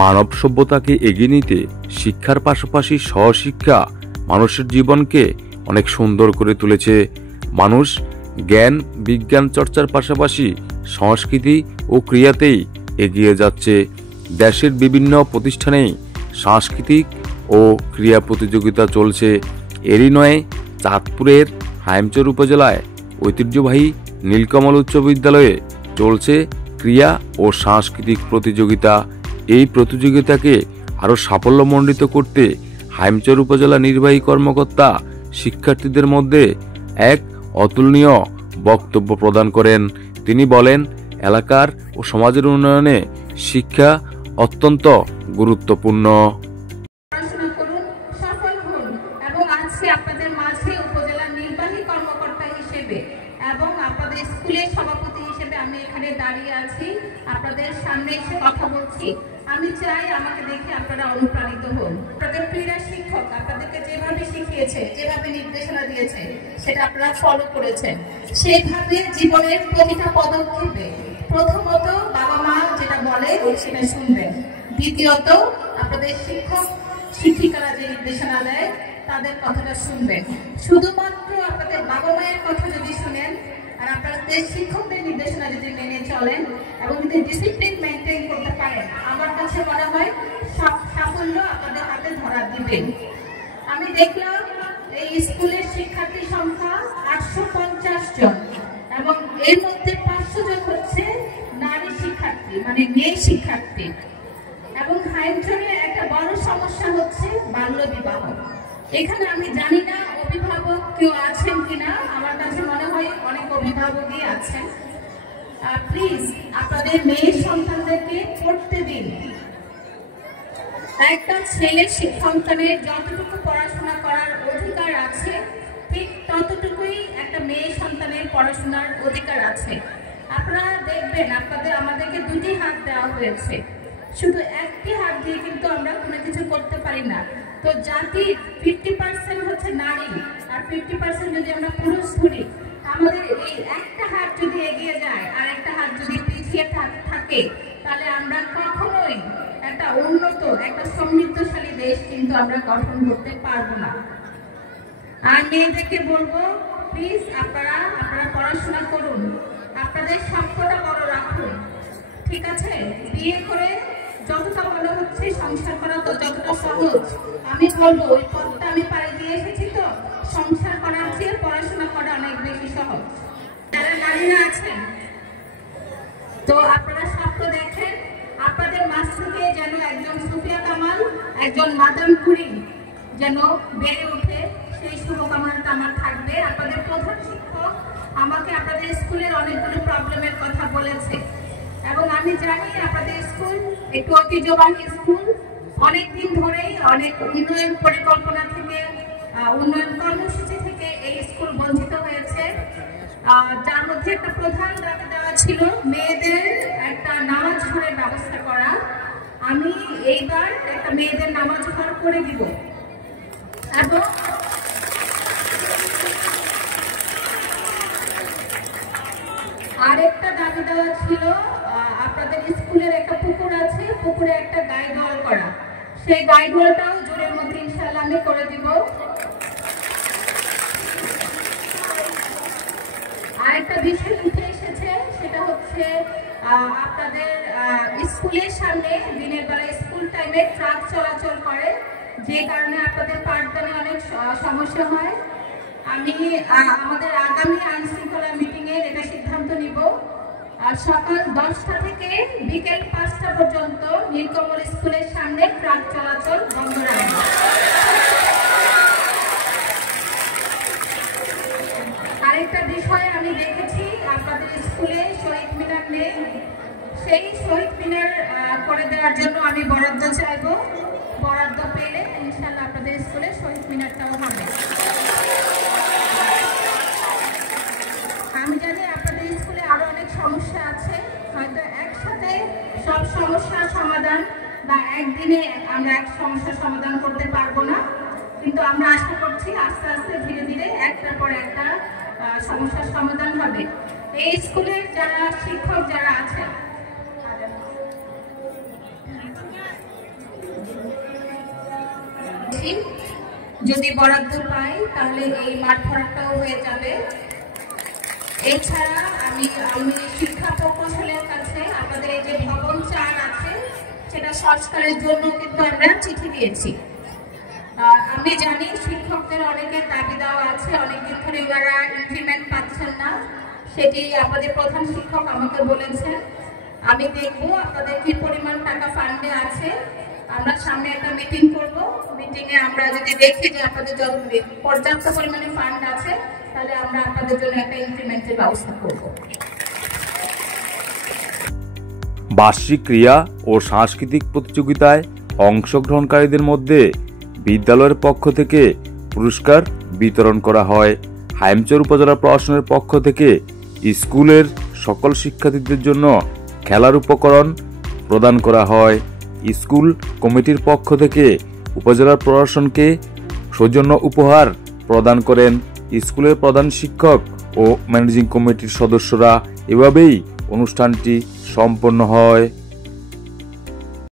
মানব সভ্যতাকে এগিয়ে নিতে শিক্ষার পাশাপাশি সহশিক্ষা মানুষের জীবনকে অনেক সুন্দর করে তুলেছে। মানুষ জ্ঞান বিজ্ঞান চর্চার পাশাপাশি সংস্কৃতি ও ক্রিয়াতেই এগিয়ে যাচ্ছে। দেশের বিভিন্ন প্রতিষ্ঠানেই সাংস্কৃতিক ও ক্রীড়া প্রতিযোগিতা চলছে। এরই নয় চাঁদপুরের হাইমচর উপজেলায় ঐতিহ্যবাহী নীলকমল উচ্চ বিদ্যালয়ে চলছে ক্রীড়া ও সাংস্কৃতিক প্রতিযোগিতা। এই প্রতিযোগিতাকে আরও সাফল্যমণ্ডিত করতে হাইমচর উপজেলা নির্বাহী কর্মকর্তা শিক্ষার্থীদের মধ্যে এক অতুলনীয় বক্তব্য প্রদান করেন। তিনি বলেন, এলাকার ও সমাজের উন্নয়নে শিক্ষা অত্যন্ত গুরুত্বপূর্ণ। আপনাদের মাঝে উপজেলা নির্বাহী কর্মকর্তা হিসেবে এবং আপনাদের স্কুলের সভাপতি হিসেবে আমি এখানে দাঁড়িয়ে আছি, আপনাদের সামনে এসে কথা বলছি। আমি চাই আমাকে দেখে আপনারা অনুপ্রাণিত হন। আপনাদের ক্রীড়া শিক্ষক আপনাদেরকে যেভাবে শিখিয়েছে, যেভাবে নির্দেশনা দিয়েছে, সেটা আপনারা ফলো করেছেন। সেভাবে জীবনের প্রতিটা পদক্ষেপে প্রথমত বাবা মা যেটা বলে সেটা শুনবেন, দ্বিতীয়ত আপনাদের শিক্ষক শিক্ষিকারা যে নির্দেশনা দেয় তাদের কথাটা শুনবেন। শুধুমাত্র আপনাদের বাবা মায়ের কথা যদি শুনেন আর আপনাদের শিক্ষকদের নির্দেশনা যদি মেনে চলেন এবং যদি ডিসিপ্লিন মেনটেন করতে পারেন, আমার কাছে মনে হয় সাফল্য আপনাদের হাতে ধরা দিবেন। আমি দেখলাম এই স্কুলের শিক্ষার্থী সংখ্যা 850 জন এবং এর মধ্যে 500 জন হচ্ছে নারী শিক্ষার্থী, মানে মেয়ে শিক্ষার্থী। এবং হাইমচরে একটা বড় সমস্যা হচ্ছে বাল্য বিবাহ। এখানে আমি জানি না অভিভাবক কেউ আছেন কিনা, আমার কাছে মনে হয় অনেক অভিভাবকই আছেন। প্লিজ আপনাদের মেয়ে সন্তানদেরকে পড়তে দিন। একটা ছেলে সন্তানের যতটুকু পড়াশোনা করার অধিকার আছে ঠিক ততটুকুই একটা মেয়ে সন্তানের পড়াশোনার অধিকার আছে। আপনারা দেখবেন আমাদেরকে দুটি হাত দেওয়া হয়েছে, শুধু একটি হাত দিয়ে কিন্তু আমরা কোনো কিছু করতে পারি না। তো জাতির 50% হচ্ছে নারী আর 50% যদি আমরা পুরুষ ধরি, আমাদের এই একটা হাত যদি এগিয়ে যায় আর একটা হাত যদি পিছিয়ে থাকে, তাহলে আমরা কখনোই একটা উন্নত একটা সমৃদ্ধশালী দেশ কিন্তু আমরা গঠন করতে পারবো না। আর মেয়েদেরকে বলবো, প্লিজ আপনারা পড়াশোনা করুন, আপনাদের স্বপ্নটা বড় রাখুন, ঠিক আছে? বিয়ে করে যতটা ভালো হচ্ছে সংসার করা তো যতটা সহজ, আমি বলবো ওই পথটা আমি পাড়ি দিয়ে এসেছি, তো সংসার করার চেয়ে পড়াশোনা করা অনেক বেশি সহজ। যারা নারীরা আছেন তো আপনারা স্বপ্ন দেখেন আপনাদের মাঝ থেকে যেন একজন সুফিয়া কামাল, একজন মাদাম কুড়ি যেন বেড়ে ওঠে, সেই শুভকামনাটা আমার থাকবে। আপনাদের প্রধান শিক্ষক আমাকে আপনাদের স্কুলের অনেকগুলো প্রবলেমের কথা বলেছে এবং আমি জানি আপনাদের স্কুল একটু ঐতিহ্যবাহী স্কুল, অনেকদিন ধরেই অনেক উন্নয়ন পরিকল্পনা থেকে উন্নয়ন কর্মসূচি থেকে এই স্কুল বঞ্চিত হয়েছে। যার মধ্যে একটা প্রধান দাবি দেওয়া ছিল মেয়েদের একটা নামাজ ঘরের ব্যবস্থা করা। আমি এইবার একটা মেয়েদের নামাজ ঘর করে দিব এবং আরেকটা দাবি দেওয়া ছিল আপনাদের স্কুলের একটা পুকুর আছে, পুকুরে একটা গাইড ওয়াল করা, সেই গাইড ওয়ালটাও জোরের মধ্যে ইনশাআল্লাহ আমি করে দিব। আরেকটা বিষয় উঠে এসেছে, সেটা হচ্ছে আপনাদের স্কুলের সামনে দিনের বেলা স্কুল টাইমে ট্রাক চলাচল করে, যে কারণে আপনাদের পাঠদানে অনেক সমস্যা হয়। আমি আমাদের আগামী আইন শৃঙ্খলা মিটিংয়ে এটা সিদ্ধান্ত নিব, সকাল 10টা থেকে বিকেল 5টা পর্যন্ত নীলকমল স্কুলের সামনে ট্রাক চলাচল বন্ধ রাখবো। আরেকটা বিষয় আমি দেখেছি আপনাদের স্কুলে শহীদ মিনার নেই, সেই শহীদ মিনার করে দেওয়ার জন্য আমি বরাদ্দ চাইব, বরাদ্দ পেলে ইনশাআল্লাহ আপনাদের স্কুলে শহীদ মিনারটাও হবে। আমি জানি আপনাদের স্কুলে আরো অনেক সমস্যা আছে, হয়তো একসাথে সব সমস্যার সমাধান বা একদিনে আমরা এক সমস্যার সমাধান করতে পারবো না, কিন্তু আমরা আশা করছি আস্তে আস্তে ধীরে ধীরে একটার পর একটা সমস্যার সমাধান হবে। এই স্কুলের যারা শিক্ষক যারা আছেন পেয়েছি, যদি বরাদ্দ পাই তাহলে এই মাঠ ভরাটটাও হয়ে যাবে। এছাড়া আমি শিক্ষা প্রকৌশলের কাছে আপনাদের এই যে ভবন 4 আছে সেটা সংস্কারের জন্য কিন্তু আমরা চিঠি দিয়েছি। আমি জানি শিক্ষকদের অনেকের দাবি দেওয়া আছে, অনেকদিন ধরে ওনারা ইনক্রিমেন্ট পাচ্ছেন না, সেটি আমাদের প্রধান শিক্ষক আমাকে বলেছেন। আমি দেখবো আপনাদের কি পরিমাণ টাকা ফান্ডে আছে। আমরা সামনে একটা মিটিং করব, মিটিংয়ে আমরা যদি দেখি যে আপনাদের পর্যাপ্ত পরিমাণে ফান্ড আছে তাহলে আমরা আপনাদের জন্য একটা ইনক্রিমেন্টের ব্যবস্থা করব। বার্ষিক ক্রীড়া ও সাংস্কৃতিক প্রতিযোগিতায় অংশগ্রহণকারীদের মধ্যে বিদ্যালয়ের পক্ষ থেকে পুরস্কার বিতরণ করা হয়। হাইমচর উপজেলা প্রশাসনের পক্ষ থেকে স্কুলের সকল শিক্ষার্থীদের জন্য খেলার উপকরণ প্রদান করা হয়। স্কুল কমিটির পক্ষ থেকে উপজেলা প্রশাসনকে সৌজন্য উপহার প্রদান করেন স্কুলের প্রধান শিক্ষক ও ম্যানেজিং কমিটির সদস্যরা। এভাবেই অনুষ্ঠানটি সম্পন্ন হয়।